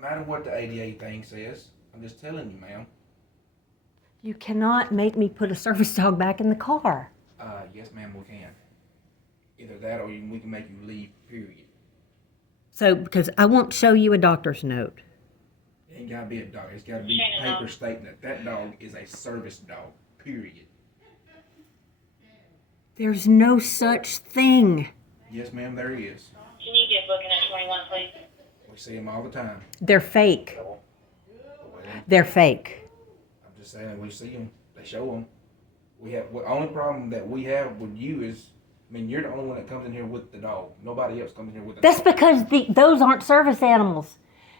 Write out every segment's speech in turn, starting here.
No matter what the ADA thing says, I'm just telling you, ma'am. You cannot make me put a service dog back in the car. Yes, ma'am, we can. Either that or we can make you leave, period. So, because I won't show you a doctor's note. It ain't gotta be a dog. It's gotta be paper stating that that dog is a service dog, period. There's no such thing. Yes, ma'am, there is. Can you get booking at 21, please? We see them all the time. They're fake. Well, They're fake. I'm just saying, we see them. They show them. The only problem that we have with you is, I mean, you're the only one that comes in here with the dog. Nobody else comes in here with the That's dog. because those aren't service animals.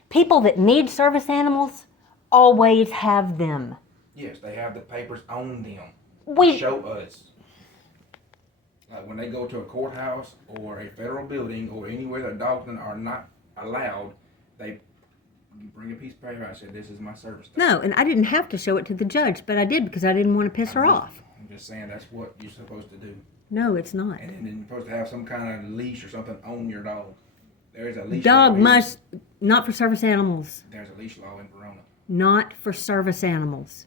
People that need service animals always have them. Yes, they have the papers on them. We Show us. Like when they go to a courthouse or a federal building or anywhere that dogs are not allowed, they bring a piece of paper out and say, "This is my service dog." No, and I didn't have to show it to the judge, but I did because I didn't want to piss her off. I'm just saying that's what you're supposed to do. No, it's not. And then you're supposed to have some kind of leash or something on your dog. There is a leash Dog law here. must, not for service animals. There's a leash law in Verona. Not for service animals.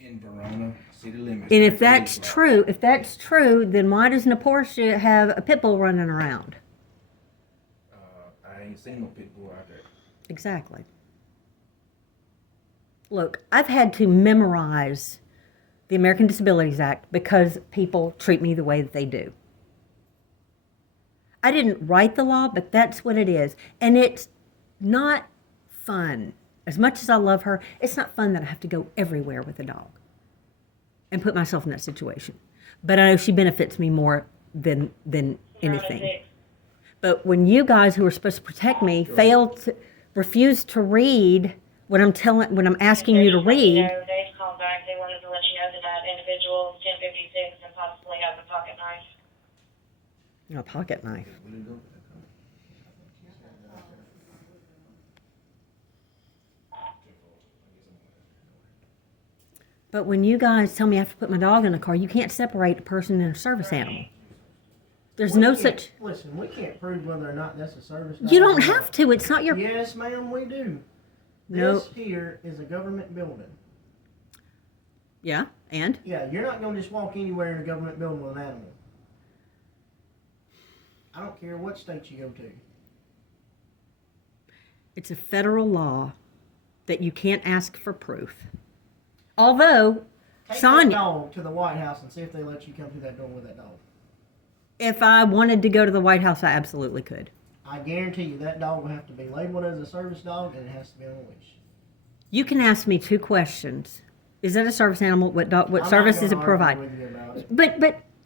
In Verona city limits. And if there's a that's leash law. true, then why doesn't a Porsche have a pit bull running around? I ain't seen no pit bull out there. Exactly. Look, I've had to memorize the American Disabilities Act because people treat me the way that they do. I didn't write the law, but that's what it is. And it's not fun. As much as I love her, it's not fun that I have to go everywhere with a dog and put myself in that situation. But I know she benefits me more than anything. But when you guys who are supposed to protect me refuse to read what I'm asking you to read. They called back. They wanted to let you know that that individual is 1056 and possibly has a pocket knife. A pocket knife. But when you guys tell me I have to put my dog in a car, you can't separate a person and a service animal. There's no such. Listen, we can't prove whether or not that's a service dog. You don't have to. It's not your. Yes, ma'am, we do. No. This here is a government building. Yeah, and? Yeah, you're not going to just walk anywhere in a government building with an animal. I don't care what state you go to. It's a federal law that you can't ask for proof. Although, Take Sonia, that dog to the White House and see if they let you come through that door with that dog. if I wanted to go to the White House, I absolutely could. I guarantee you that dog will have to be labeled as a service dog and it has to be on a leash. You can ask me 2 questions. Is it a service animal? What service does it provide? But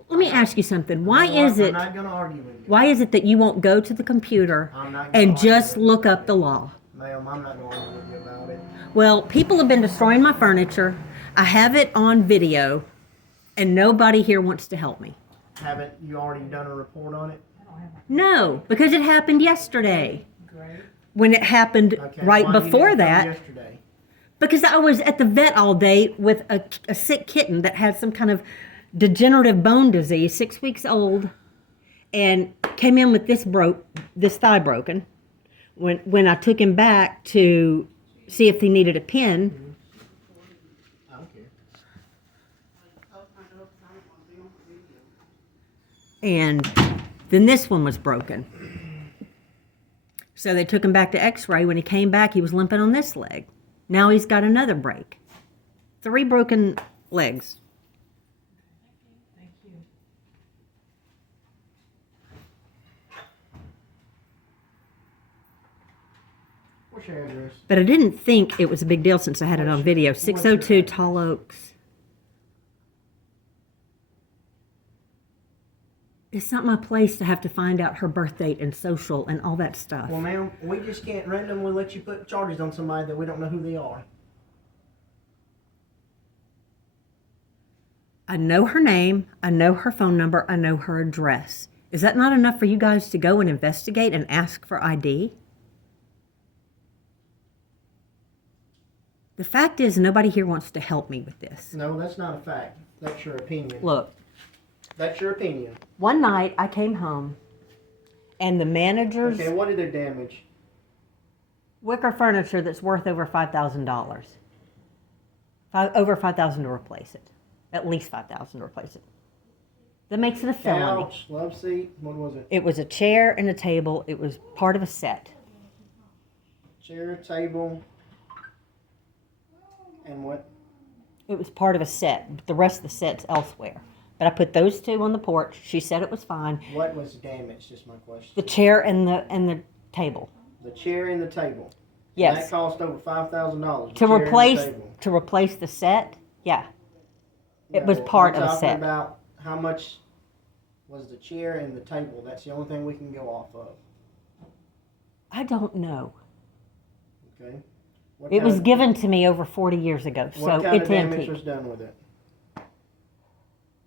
let me ask you something. Why is it? I'm not going to argue with you. Why is it that you won't go to the computer and just look up the law? Ma'am, I'm not going to argue with you about it. Well, people have been destroying my furniture. I have it on video, and nobody here wants to help me. Haven't you already done a report on it? No, because it happened yesterday. When it happened Okay, right why you before didn't come that, yesterday? because I was at the vet all day with a sick kitten that had some kind of degenerative bone disease, 6 weeks old, and came in with this thigh broken. When I took him back to see if he needed a pin, I don't care. and then this one was broken. So they took him back to x-ray. When he came back, he was limping on this leg. Now he's got another break. 3 broken legs. Thank you. What's your address? But I didn't think it was a big deal since I had it on video. 602 Tall Oaks. It's not my place to have to find out her birth date and social and all that stuff. Well, ma'am, we just can't randomly let you put charges on somebody that we don't know who they are. I know her name, I know her phone number, I know her address. Is that not enough for you guys to go and investigate and ask for ID? The fact is, nobody here wants to help me with this. No, that's not a fact. That's your opinion. Look, That's your opinion. one night I came home and the managers... Okay, what did they damage? wicker furniture that's worth over $5,000. Over $5,000 to replace it. At least $5,000 to replace it. That makes it a felony. Couch, love seat, what was it? It was a chair and a table. It was part of a set. Chair, table, and what? It was part of a set. The rest of the set's elsewhere. But I put those two on the porch. She said it was fine. What was damaged, is my question. The chair and the table. The chair and the table. Yes. That cost over $5,000. To replace the set, yeah. It was part of a set. I'm talking about how much was the chair and the table. That's the only thing we can go off of. I don't know. Okay. It was given to me over 40 years ago, so What kind it's of damage antique. was done with it?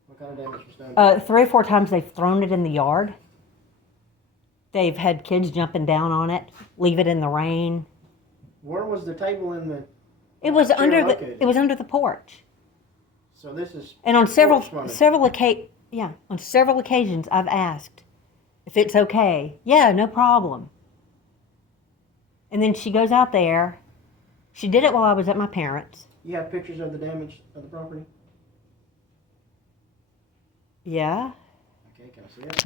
What kind of damage was done? 3 or 4 times they've thrown it in the yard. They've had kids jumping down on it, leave it in the rain. Where was the table in the? It was chair under located? it was under the porch. So this is. And on porch furniture. on several occasions I've asked if it's okay. Yeah, no problem. And then she goes out there. She did it while I was at my parents'. You have pictures of the damage of the property? Yeah. Okay, can I see it?